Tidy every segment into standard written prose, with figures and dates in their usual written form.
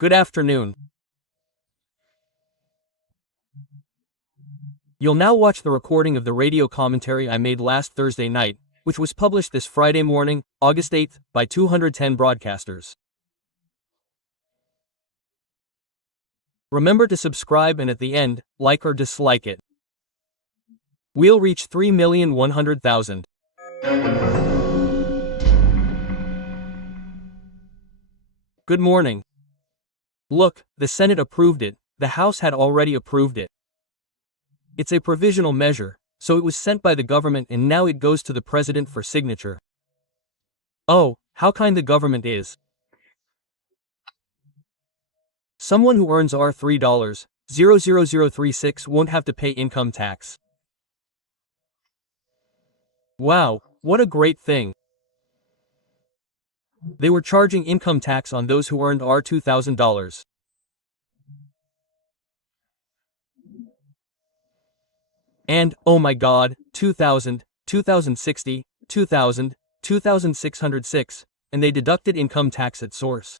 Good afternoon. You'll now watch the recording of the radio commentary I made last Thursday night, which was published this Friday morning, August 8th, by 210 broadcasters. Remember to subscribe and at the end, like or dislike it. We'll reach 3,100,000. Good morning. Look, the Senate approved it, the House had already approved it. It's a provisional measure, so it was sent by the government and now it goes to the president for signature. Oh, how kind the government is. Someone who earns $3,000,036 won't have to pay income tax. Wow, what a great thing. They were charging income tax on those who earned $2,000. And, oh my god, 2,000, 2,060, 2,000, 2,606, and they deducted income tax at source.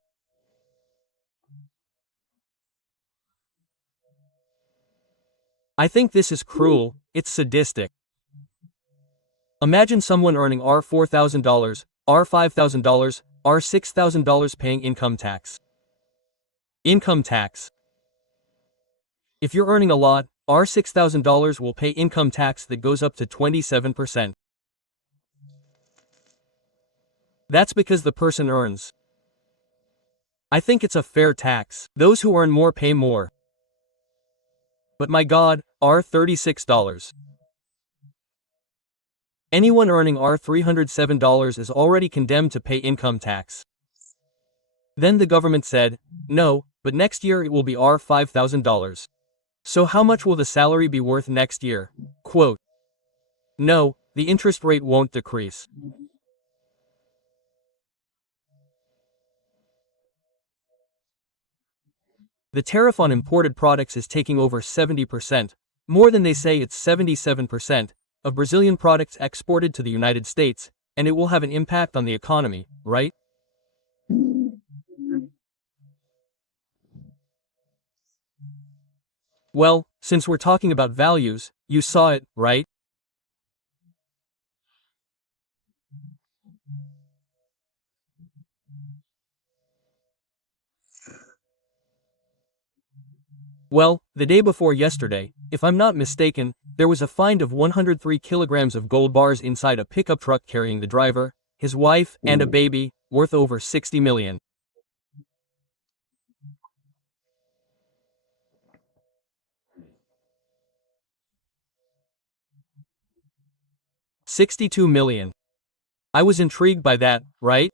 I think this is cruel, it's sadistic. Imagine someone earning $4,000, $5,000, $6,000 paying income tax. Income tax. If you're earning a lot, $6,000 will pay income tax that goes up to 27%. That's because the person earns. I think it's a fair tax. Those who earn more pay more. But my god, $36. Anyone earning $307 is already condemned to pay income tax. Then the government said, no, but next year it will be $5,000. So how much will the salary be worth next year? Quote. No, the interest rate won't decrease. The tariff on imported products is taking over 70%, more than they say it's 77%, of Brazilian products exported to the United States, and it will have an impact on the economy, right? Well, since we're talking about values, you saw it, right? Well, the day before yesterday, if I'm not mistaken, there was a find of 103 kilograms of gold bars inside a pickup truck carrying the driver, his wife, and a baby, worth over 60 million. $62 million. I was intrigued by that, right?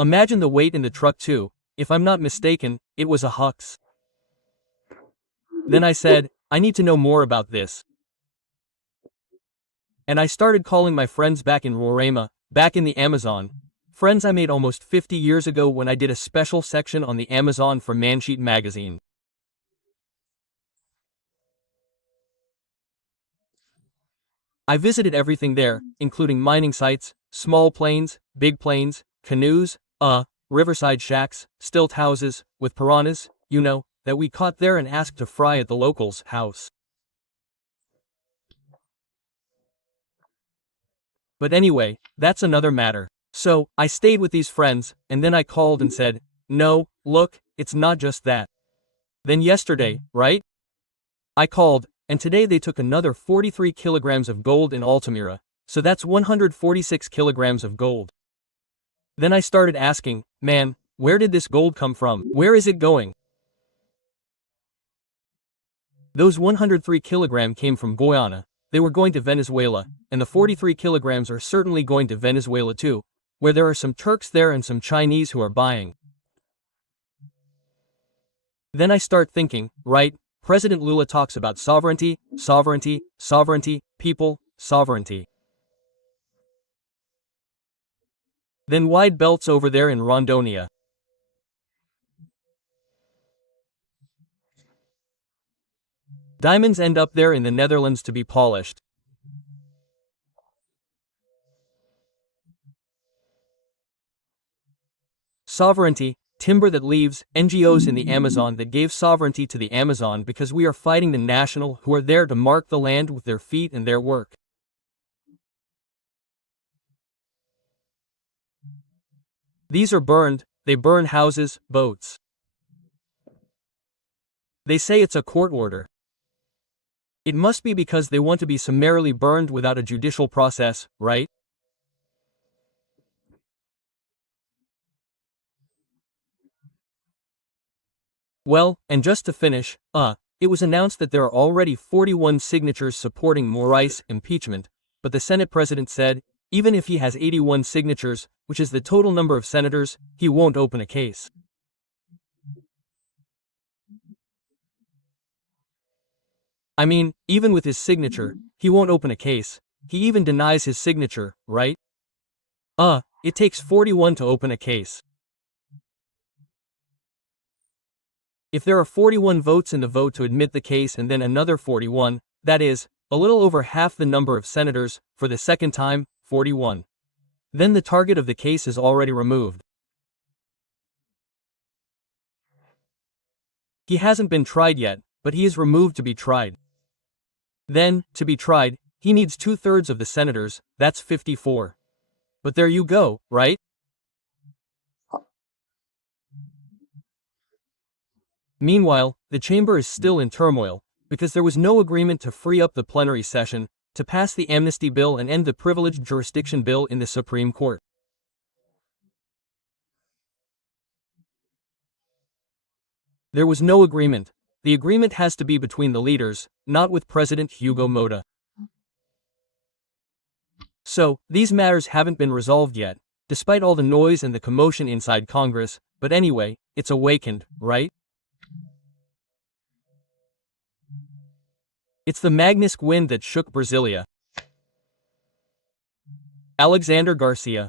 Imagine the weight in the truck too. If I'm not mistaken, it was a Hux. Then I said, I need to know more about this. And I started calling my friends back in Roraima, back in the Amazon. Friends I made almost 50 years ago when I did a special section on the Amazon for Mansheet magazine. I visited everything there, including mining sites, small planes, big planes, canoes, riverside shacks, stilt houses, with piranhas, that we caught there and asked to fry at the locals' house. But anyway, that's another matter. So, I stayed with these friends, and then I called and said, no, look, it's not just that. Then yesterday, right? I called, and today they took another 43 kilograms of gold in Altamira, so that's 146 kilograms of gold. Then I started asking, man, where did this gold come from? Where is it going? Those 103 kilograms came from Guyana, they were going to Venezuela, and the 43 kilograms are certainly going to Venezuela too, where there are some Turks there and some Chinese who are buying. Then I start thinking, right, President Lula talks about sovereignty, sovereignty, sovereignty, people, sovereignty. Then wide belts over there in Rondonia. Diamonds end up there in the Netherlands to be polished. Sovereignty, timber that leaves, NGOs in the Amazon that gave sovereignty to the Amazon because we are fighting the national who are there to mark the land with their feet and their work. These are burned, they burn houses, boats. They say it's a court order. It must be because they want to be summarily burned without a judicial process, right? Well, and just to finish, it was announced that there are already 41 signatures supporting Moraes' impeachment, but the Senate president said, even if he has 81 signatures, which is the total number of senators, he won't open a case. I mean, even with his signature, he won't open a case. He even denies his signature, right? It takes 41 to open a case. If there are 41 votes in the vote to admit the case and then another 41, that is, a little over half the number of senators, for the second time, 41. Then the target of the case is already removed. He hasn't been tried yet, but he is removed to be tried. Then, to be tried, he needs 2/3 of the senators, that's 54. But there you go, right? Meanwhile, the chamber is still in turmoil, because there was no agreement to free up the plenary session, to pass the amnesty bill and end the privileged jurisdiction bill in the Supreme Court. There was no agreement. The agreement has to be between the leaders, not with President Hugo Mota. So, these matters haven't been resolved yet, despite all the noise and the commotion inside Congress, but anyway, it's awakened, right? It's the magnific wind that shook Brasília. Alexandre Garcia.